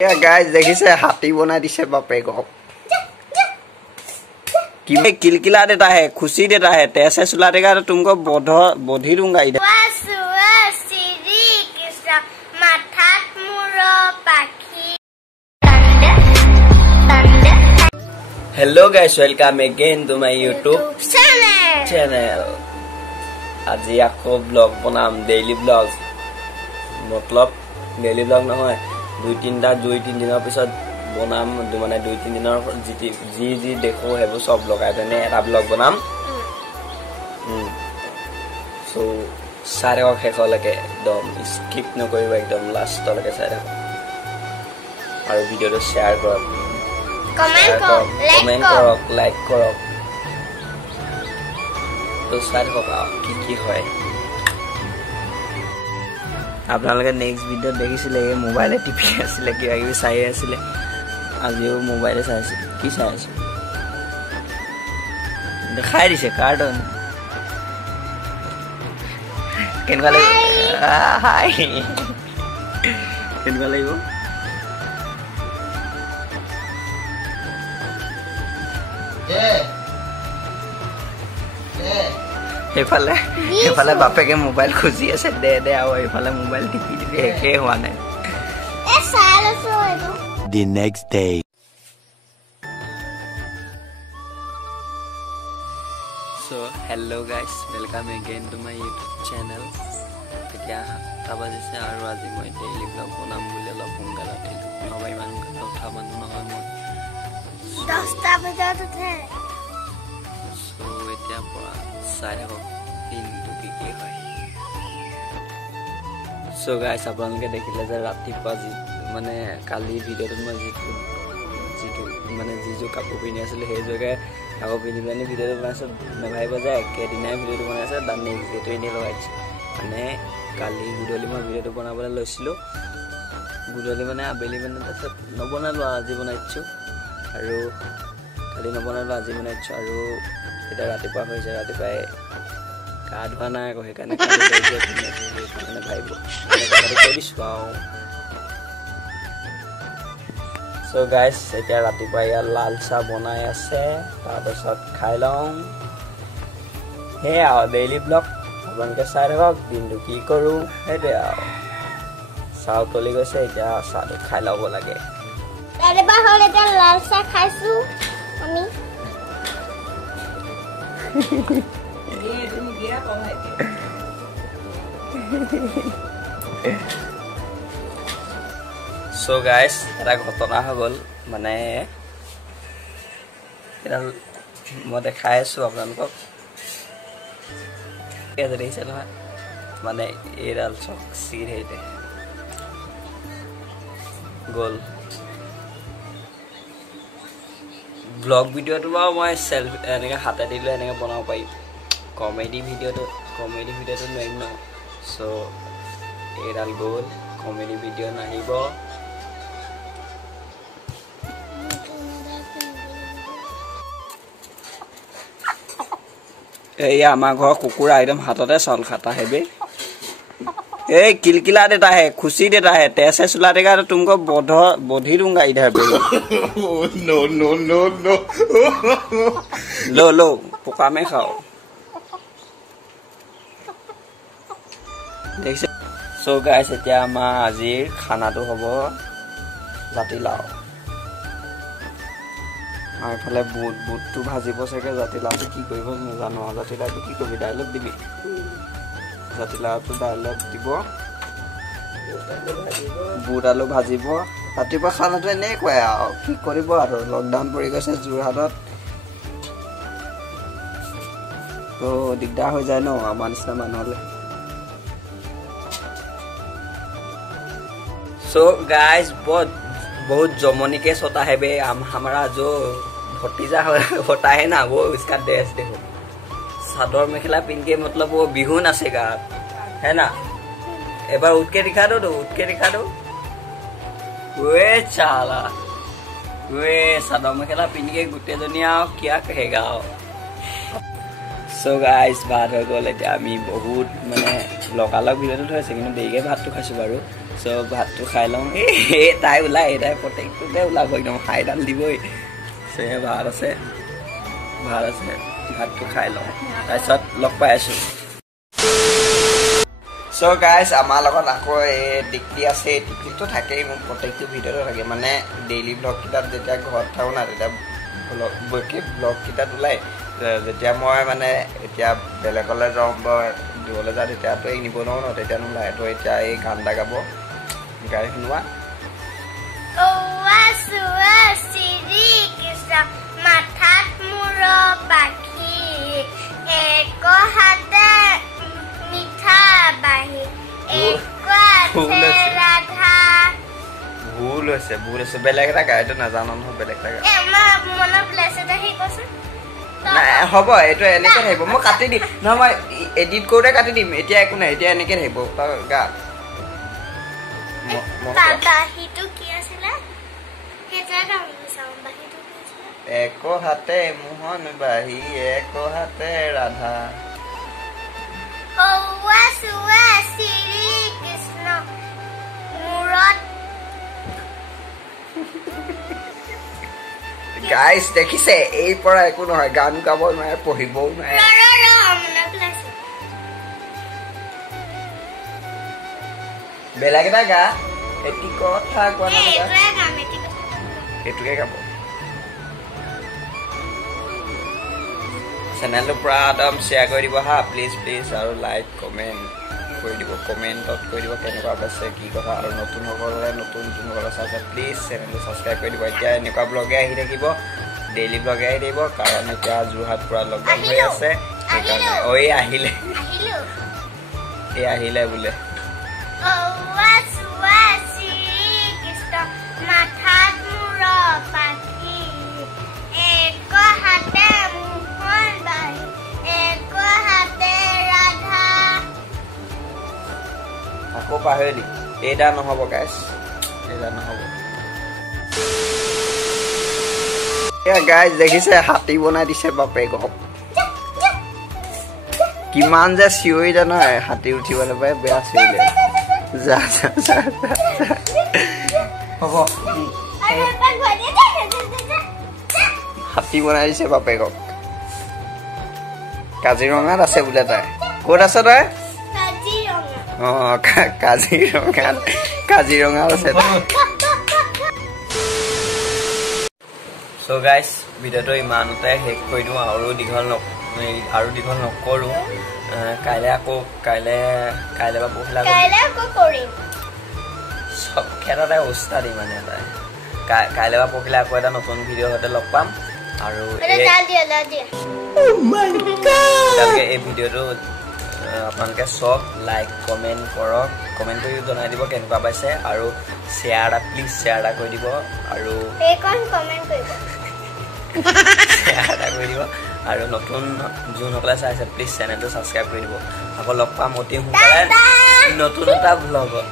Yeah, guys, देखिए हाथी बना दिसे बापे को कि किलकिला देता है, खुशी देता है, तैसे सुला देगा तो तुमको बोधी दूंगा इधर। Hello guys, welcome again to my YouTube channel. आज आको ब्लॉग बनाम डेली ब्लॉग, मतलब डेली ब्लॉग নহয়, দুই তিন দিনৰ পিছত বনাম মানে 2-3 দিনৰ যি দেখো হেবো সব লগাই পেনে এটা ব্লগ বনাম। সো সাৰে শেষলৈকে একদম স্কিপ নকৰিব, একদম লাষ্টলৈকে চাই থাকক আৰু ভিডিঅ'টো শ্বেয়াৰ কৰক, কমেন্ট কৰক, লাইক কৰক। তো চাই থাকক কি হয়। আপোনালোকে নেক্সট ভিডিঅ' দেখিছিলে মোবাইলে টিপি আছিলে, কিবা কিবি চাই আছিলে, আজিও মোবাইলে চাই আছে। কি চাই আছে দেখাই দিছে কাৰ্টুন। কেনেকুৱা লাগিব? কেনেকুৱা লাগিব? সেইফালে বাপেকে মোবাইল খুজি আছে, দে দে আৰু এইফালে মোবাইল টিপি টিপি শেষে হোৱা নাই। The next day. So hello guys, welcome again to my YouTube channel. এতিয়া 7টা বাজিছে আৰু আজি মই ডেইলি ব্লগ বনাম বুলি অলপ সোনকালে উঠিলোঁ, নহ'বা ইমান সোনকালে উঠা মানুহ নহয় মই। 10টা বজাত উঠে। So এতিয়া পৰা চাই থাকক দিনটো কি হয়। So guys, আপোনালোকে দেখিলে যে ৰাতিপুৱা মানে কালি ভিডিঅ'টোত মই যিযোৰ কাপোৰ পিন্ধি আছিলোঁ সেইযোৰকে আকৌ পিন্ধি পেলাই ভিডিঅ'টো বনাইছোঁ। নেভাবিব যে একেদিনাই ভিডিঅ'টো বনাইছে, তাৰ নেক্সট ডেটো এনেই লগাইছোঁ। মানে কালি গধূলি মই ভিডিঅ'টো বনাবলৈ লৈছিলোঁ, গধূলি মানে আবেলি মানে তাৰপিছত নবনালোঁ, আজি বনাইছোঁ। আৰু কালি নবনালোঁ, আজি বনাইছোঁ। আৰু এতিয়া ৰাতিপুৱা হৈছে, ৰাতিপুৱাই গা ধোৱা নাই আকৌ, সেইকাৰণে ভাবিব কৈ দিছোঁ আৰু। চ' গাইজ, এতিয়া ৰাতিপুৱা ইয়াত লাল চাহ বনাই আছে, তাৰপাছত খাই লওঁ। সেয়াই আৰু ডেইলি ব্লগ, আপোনালোকে চাই থাকক দিনটো কি কৰোঁ, সেইটোৱে আৰু। চাহ উতলি গৈছে, এতিয়া চাহটো খাই ল'ব লাগে। ৰাতিপুৱা হ'ল, এতিয়া লাল চাহ খাইছোঁ আমি। So guys, এটা ঘটনা হৈ গ'ল, মানে এডাল মই দেখাই আছোঁ আপোনালোকক। দেখিছে নহয়, মানে এইডাল চক চিৰ হেৰিতে গ'ল। ব্লগ ভিডিঅ'টো বাৰু মই এনেকৈ হাতে দিলে এনেকৈ বনাব পাৰিম, কমেডি ভিডিঅ'টো নোৱাৰিম ন। চ' এইডাল গ'ল, কমেডি ভিডিঅ' নাহিব। एया हमार घर कुकुरा एकदम हाथते चाउल खाता है बे। ए किलकिला देता है, खुशी देता है, तैसे सुला देगा तो तुमको बोधी दूंगा इधर पे। No, no, no, no. लो पुका में खाओ। देखिसे। सो गाइस, এতিয়া আমাৰ আজিৰ খানাটো হ'ব জাতিলাও। আৰু এফালে বুটটো ভাজিব চাগে, জাতিলাওটো কি কৰিব নাজানো। জাতিলাওটো কি কৰিবি, ডাইলগ দিবি? জাতিলাওটো ডাইলগ দিব, বুট আলু ভাজিব। ৰাতিপুৱা খানাটো এনেকুৱাই আৰু, কি কৰিব আৰু। লকডাউন পৰি গৈছে যোৰহাটত, তো দিগদাৰ হৈ যায় ন আমাৰ নিচিনা মানুহলৈ। सो गाइस, बहुत जमनी केस होता है बे। हमारा जो भतीजा होता है ना, वो इसका ड्रेस देखो, चादर मेखला पहन के, मतलब वो बिहू नाचेगा, है ना। एक बार उठ के दिखा दो, वे चाला, वे चादर मेखला पहन के गोटेजनी क्या कहेगा। सो गाइस, भात हो गल। এতিয়া আমি বহুত মানে লগালগ ভিডিঅ'টো থৈছে, কিন্তু দেৰিকৈ ভাতটো খাইছোঁ বাৰু। সো ভাতটো খাই লওঁ তাই ওলাই তাই প্ৰত্যেকটোতে ওলাব একদম হাইডাল দিবই সে ভাত আছে ভাতটো খাই লওঁ তাৰপিছত লগ পাই আছো সো গাইজ আমাৰ লগত আকৌ টিকটি আছে টিকটিটো থাকেই মোৰ প্ৰত্যেকটো ভিডিঅ'তে থাকে মানে ডেইলি ব্লগ কেইটাত যেতিয়া ঘৰত থাকোঁ না তেতিয়া ব্লগ কেইটাত ওলাই যেতিয়া মই মানে এতিয়া বেলেগলৈ যাওঁ বা দূৰলৈ যাওঁ তেতিয়াতো এই নিব নোৱাৰোঁ ন তেতিয়া নোলায় তো এতিয়া এই গান এটা গাব গাই শুনোৱা মাথাত মূৰ পাখি এক হাতে মিঠা বাহি ৰাধা ভুল হৈছে বেলেগ এটা গায়টো নাজানো নহয় বেলেগ এটা গায় নাই হ'ব এইটো এনেকৈ থাকিব মই কাটি দিম নহয় মই এডিট কৰোঁতে কাটি দিম এতিয়া একো নাই এতিয়া এনেকৈ থাকিব গা এক হাতে মোহন বাহি এক হাতে ৰাধা গাইজ দেখিছে এই পৰা একো নহয় গান গাব নোৱাৰে পঢ়িবও নোৱাৰে বেলেগ এটা গা এটি কথা কোৱা সেইটোকে গাব চেনেলটো পুৰা একদম শ্বেয়াৰ কৰি দিব হা প্লিজ আৰু লাইক কমেণ্ট কৰি দিব কমেণ্টত কৈ দিব কেনেকুৱা পাইছে কি কথা আৰু নতুনসকলে যোনসকলে চাইছে প্লিজ চেনেলটো ছাবস্ক্ৰাইব কৰি দিব এতিয়া এনেকুৱা ব্লগে আহি থাকিব ডেইলি ব্লগে আহি থাকিব কাৰণ এতিয়া যোৰহাট পুৰা লকডাউন হৈ আছে সেইকাৰণে আহিলে বোলে আকৌ পাহৰিলি এইটা নহ'ব গাইজ এইটা নহ'ব গাইজ দেখিছে হাতী বনাই দিছে বাপেকক কিমান যে চিঞৰি জানো হাতী উঠিবলৈ পাই বেয়া চিঞৰিলে যা হ'ব হাতী বনাই দিছে বাপেকক কাজিৰঙাত আছে বোলে তাই ক'ত আছে তই কাজিৰঙাত আছে চ' গাইজ ভিডিঅ'টো ইমানতে শেষ কৰি দিওঁ আৰু দীঘল নকৰোঁ কাইলৈ বা পৰহিলৈ চব ক্ষেত্ৰতে উস্তাদি মানে তাই কাইলৈ বা পৰহিলৈ আকৌ এটা নতুন ভিডিঅ' সৈতে লগ পাম আৰু এই ভিডিঅ'টো আপোনালোকে চব লাইক কমেণ্ট কৰক কমেণ্ট কৰি জনাই দিব কেনেকুৱা পাইছে আৰু শ্বেয়াৰ এটা কৰি দিব আৰু আৰু নতুন যোনসকলে চাইছে প্লিজ চেনেলটো ছাবস্ক্ৰাইব কৰি দিব আকৌ লগ পাম অতি সোনকালে নতুন এটা ব্লগত